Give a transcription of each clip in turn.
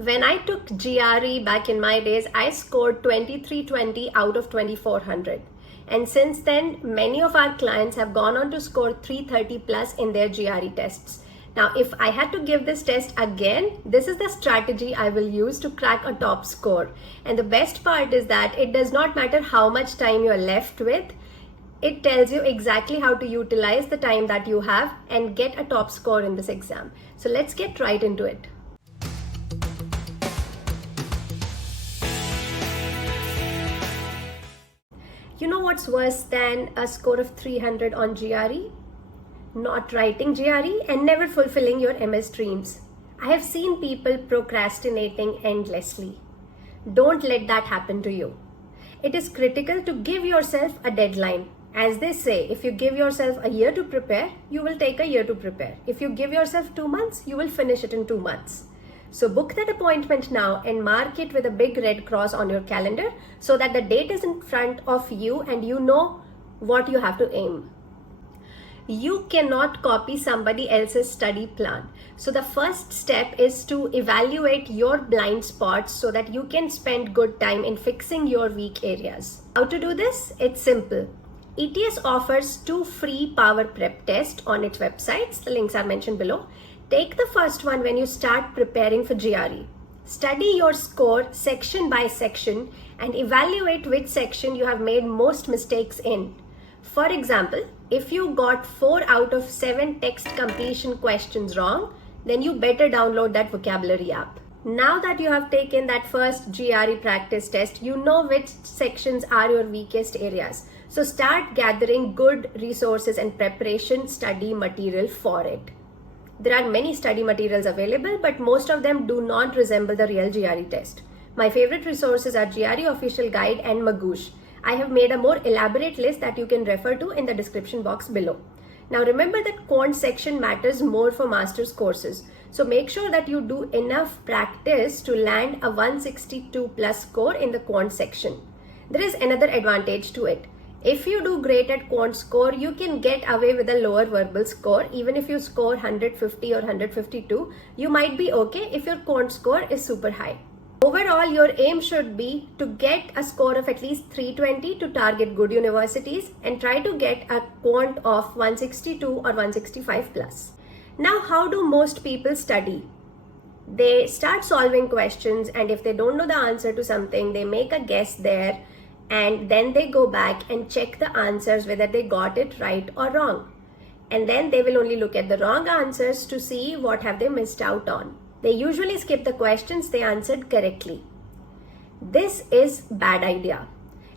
When I took GRE back in my days, I scored 2320 out of 2400. And since then, many of our clients have gone on to score 330 plus in their GRE tests. Now, if I had to give this test again, this is the strategy I will use to crack a top score. And the best part is that it does not matter how much time you're left with. It tells you exactly how to utilize the time that you have and get a top score in this exam. So let's get right into it. You know what's worse than a score of 300 on GRE? Not writing GRE and never fulfilling your MS dreams. I have seen people procrastinating endlessly. Don't let that happen to you. It is critical to give yourself a deadline. As they say, if you give yourself a year to prepare, you will take a year to prepare. If you give yourself 2 months, you will finish it in 2 months. So book that appointment now and mark it with a big red cross on your calendar so that the date is in front of you and you know what you have to aim. You cannot copy somebody else's study plan. So the first step is to evaluate your blind spots so that you can spend good time in fixing your weak areas. How to do this? It's simple. ETS offers 2 free power prep tests on its websites. The links are mentioned below. Take the first one when you start preparing for GRE. Study your score section by section and evaluate which section you have made most mistakes in. For example, if you got 4 out of 7 text completion questions wrong, then you better download that vocabulary app. Now that you have taken that first GRE practice test, you know which sections are your weakest areas. So start gathering good resources and preparation study material for it. There are many study materials available, but most of them do not resemble the real GRE test. My favorite resources are GRE Official Guide and Magoosh. I have made a more elaborate list that you can refer to in the description box below. Now remember that quant section matters more for master's courses. So make sure that you do enough practice to land a 162 plus score in the quant section. There is another advantage to it. If you do great at quant score, you can get away with a lower verbal score. Even if you score 150 or 152, you might be okay if your quant score is super high. Overall, your aim should be to get a score of at least 320 to target good universities and try to get a quant of 162 or 165 plus. Now, how do most people study? They start solving questions, and if they don't know the answer to something, they make a guess there. And then they go back and check the answers whether they got it right or wrong. And then they will only look at the wrong answers to see what have they missed out on. They usually skip the questions they answered correctly. This is bad idea.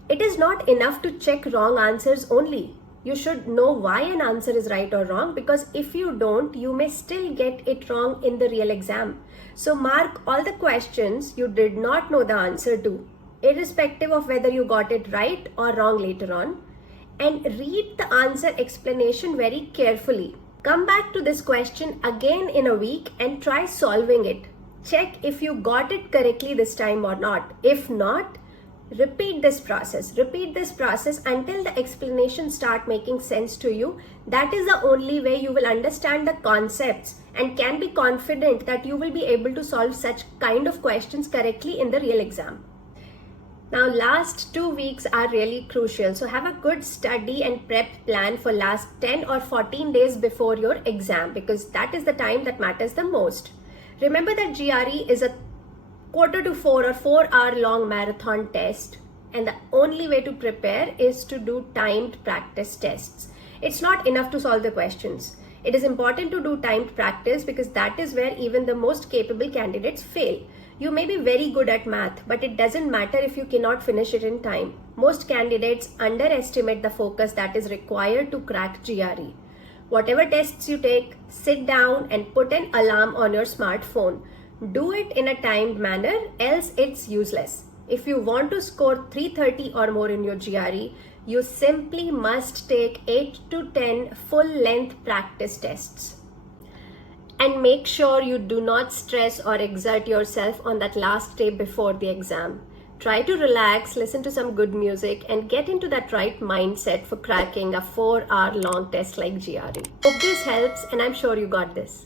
It is not enough to check wrong answers only. You should know why an answer is right or wrong, because if you don't, you may still get it wrong in the real exam. So mark all the questions you did not know the answer to, irrespective of whether you got it right or wrong later on, and read the answer explanation very carefully. Come back to this question again in a week and try solving it. Check if you got it correctly this time or not. If not, repeat this process. Repeat this process until the explanations start making sense to you. That is the only way you will understand the concepts and can be confident that you will be able to solve such kind of questions correctly in the real exam. Now, last 2 weeks are really crucial. So have a good study and prep plan for last 10 or 14 days before your exam, because that is the time that matters the most. Remember that GRE is a 3/4 or 4-hour long marathon test, and the only way to prepare is to do timed practice tests. It's not enough to solve the questions. It is important to do timed practice because that is where even the most capable candidates fail. You may be very good at math, but it doesn't matter if you cannot finish it in time. Most candidates underestimate the focus that is required to crack GRE. Whatever tests you take, sit down and put an alarm on your smartphone. Do it in a timed manner, else it's useless. If you want to score 330 or more in your GRE, you simply must take 8 to 10 full-length practice tests. And make sure you do not stress or exert yourself on that last day before the exam. Try to relax, listen to some good music, and get into that right mindset for cracking a 4-hour long test like GRE. Hope this helps, and I'm sure you got this.